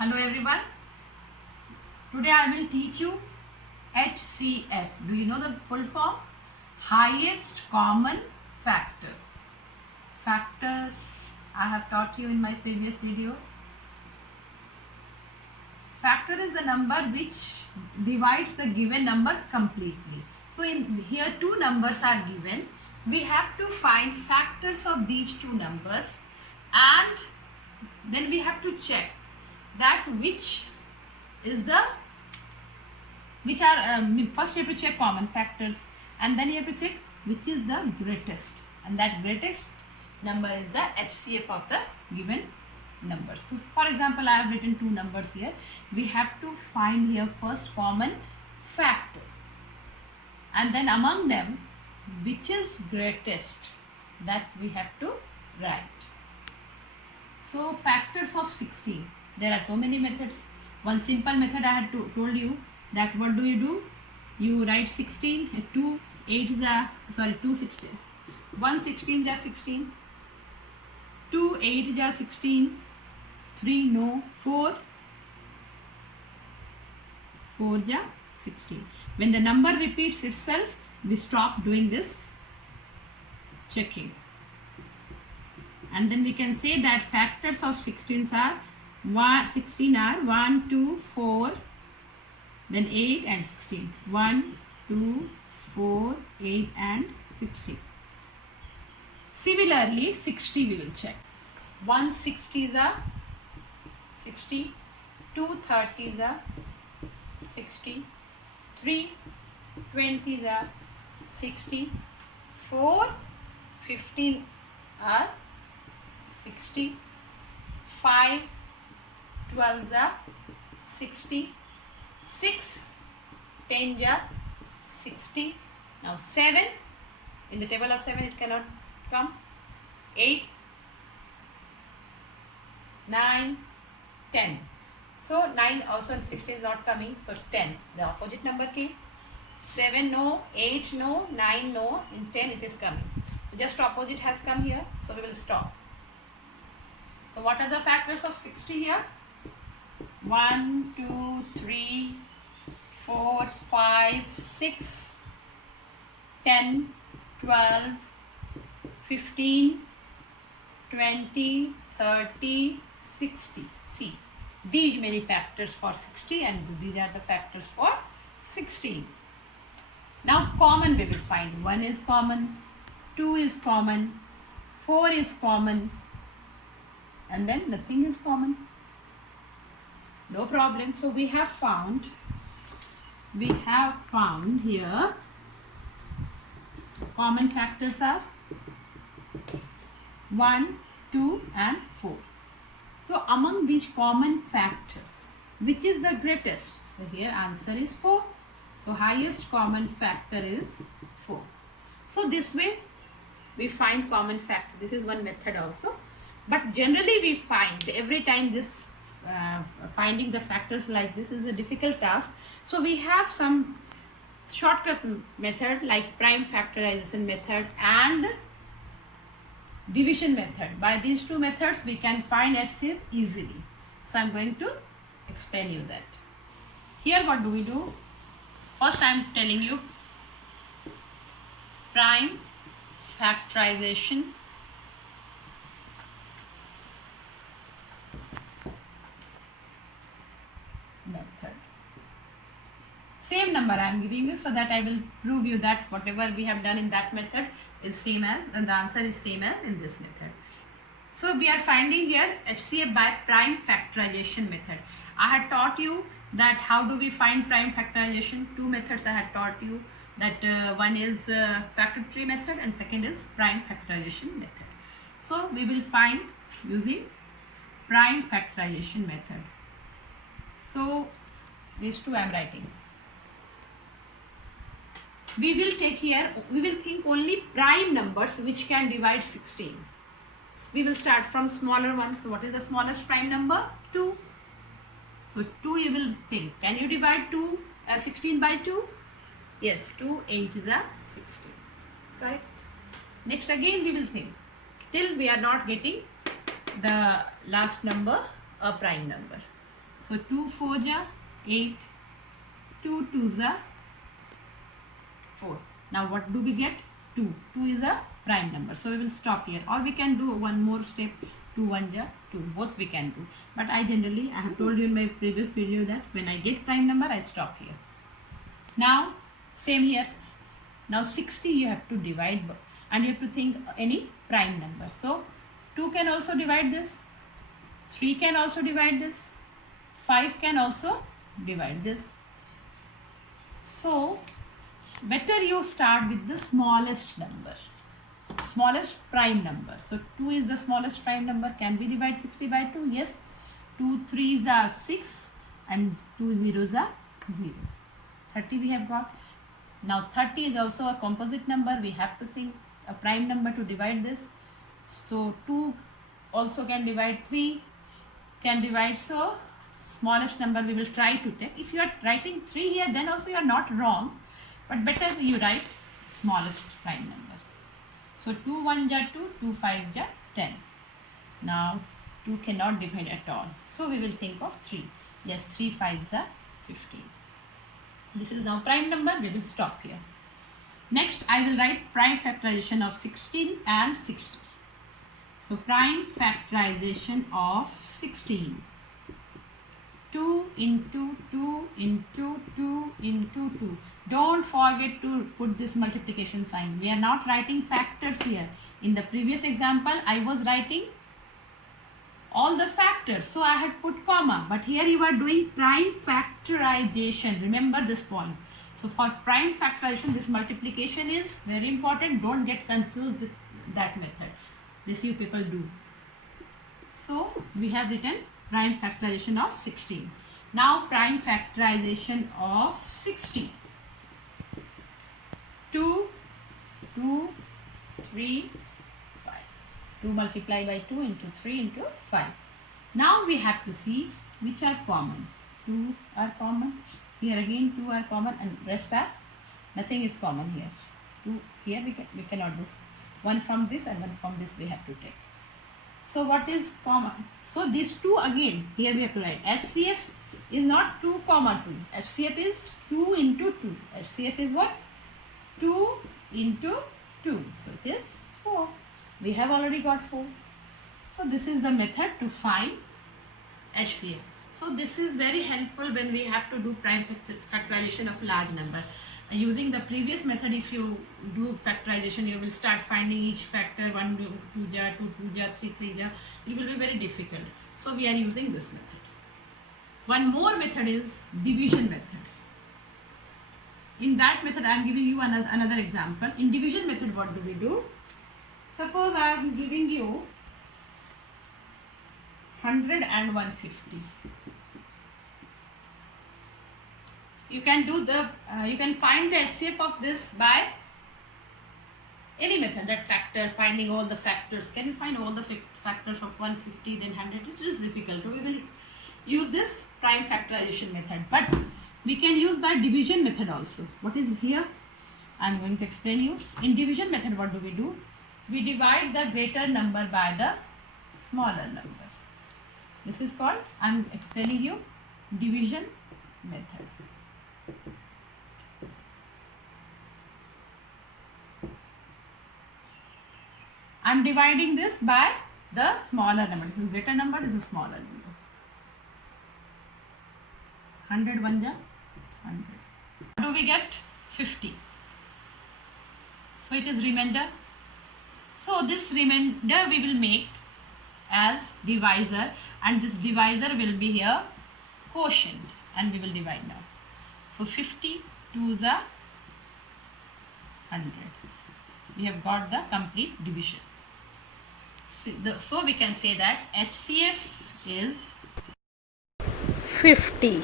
Hello everyone. Today I will teach you HCF. Do you know the full form? Highest common factor. Factor I have taught you in my previous video. Factor is a number which divides the given number completely. So in here two numbers are given. We have to find factors of these two numbers and then we have to check that which are first you have to check common factors and then you have to check which is the greatest, and that greatest number is the HCF of the given numbers. So for example, I have written two numbers here. We have to find here first common factor and then among them which is greatest, that we have to write. So factors of 16. There are so many methods. One simple method I had told you that what do? You write 16, 2, 8 is a, sorry, 2, 16. 1, 16 is 16. 2, 8 is 16. 3, no. 4 is 16. When the number repeats itself, we stop doing this checking. And then we can say that factors of 16 are 1, 2, 4, then 8 and 16. 1, 2, 4, 8 and 16. Similarly, 60 we will check. 160 is a 60, 230 is a 60, 320 is a 60, 415 are 60, 5, 12 is a 60, 6, 10 is a 60. Now 7, in the table of 7 it cannot come. 8, 9, 10. So 9 also and 16 is not coming. So 10, the opposite number came. 7 no, 8 no, 9 no, in 10 it is coming. So just opposite has come here. So we will stop. So what are the factors of 60 here? 1, 2, 3, 4, 5, 6, 10, 12, 15, 20, 30, 60. See, these many factors for 60 and these are the factors for 16. Now common we will find. 1 is common, 2 is common, 4 is common, and then nothing is common. No problem. So we have found here common factors are 1, 2 and 4. So among these common factors, which is the greatest? So here answer is 4. So highest common factor is 4. So this way we find common factor. This is one method also. But generally we find every time this finding the factors like this is a difficult task. So we have some shortcut method like prime factorization method and division method. By these two methods we can find HCF easily. So I am going to explain you that. Here what do? First I am telling you prime factorization method. Same number I am giving you so that I will prove you that whatever we have done in that method is same as, and the answer is same as in this method. So we are finding here HCF by prime factorization method. I had taught you that how do we find prime factorization. Two methods I had taught you, that one is factor tree method and second is prime factorization method. So we will find using prime factorization method. So these two I am writing. We will think only prime numbers which can divide 16. So we will start from smaller one. So what is the smallest prime number? 2. So 2 you will think. Can you divide 16 by 2? Yes, 2, 8 is a 16. Correct. Next again we will think till we are not getting the last number a prime number. So 2 4 ja 8, 2 2 ja 4. Now what do we get? 2. 2 is a prime number. So we will stop here, or we can do one more step. 2 1 ja 2. Both we can do. But I have told you in my previous video that when I get prime number, I stop here. Now same here. Now 60 you have to divide, and you have to think any prime number. So 2 can also divide this, 3 can also divide this, 5 can also divide this. So better you start with the smallest number, smallest prime number. So 2 is the smallest prime number. Can we divide 60 by 2? Yes. 2 3s are 6 and 2 zeros are 0. 30 we have got. Now 30 is also a composite number. We have to think a prime number to divide this. So 2 also can divide, 3 can divide. So smallest number we will try to take. If you are writing 3 here, then also you are not wrong, but better you write smallest prime number. So 2 1 ja 2, 2 5 ja 10. Now 2 cannot divide at all. So we will think of 3. Yes, 3 5s are 15. This is now prime number. We will stop here. Next, I will write prime factorization of 16 and 60. So prime factorization of 16. 2 into 2 into 2 into 2. Don't forget to put this multiplication sign. We are not writing factors here. In the previous example, I was writing all the factors, so I had put comma, but here you are doing prime factorization. Remember this point. So for prime factorization, this multiplication is very important. Don't get confused with that method. This you people do. So we have written prime factorization of 16. Now prime factorization of 60. 2, 2, 3, 5. 2 multiplied by 2 into 3 into 5. Now we have to see which are common. 2 are common. Here again 2 are common, and rest are nothing is common here. 2 here we cannot do. One from this and one from this we have to take. So what is common? So these 2 again here we have to write. HCF is not 2 comma 2. HCF is 2 into 2. HCF is what? 2 into 2. So it is 4. We have already got 4. So this is the method to find HCF. So this is very helpful when we have to do prime factorization of large number. Using the previous method, if you do factorization, you will start finding each factor 1 2 ja, 2 2 ja, 3 3 ja. It will be very difficult. So we are using this method. One more method is division method. In that method, I am giving you another example. In division method, what do we do? Suppose I am giving you 100 and 150. So you can do the you can find the HCF of this by any method. That factor, finding all the factors. Can you find all the factors of 150 then 100? It is difficult. We will use this prime factorization method, but we can use by division method also. What is here? I am going to explain you. In division method, what do we do? We divide the greater number by the smaller number. This is called, I am explaining you, division method. I am dividing this by the smaller number. This is greater number, this is smaller number. 100 1 ja 100. What do we get? 50. So it is remainder. So this remainder we will make as divisor, and this divisor will be here quotient, and we will divide now. So 50 2s are 100. We have got the complete division. So we can say that HCF is 50.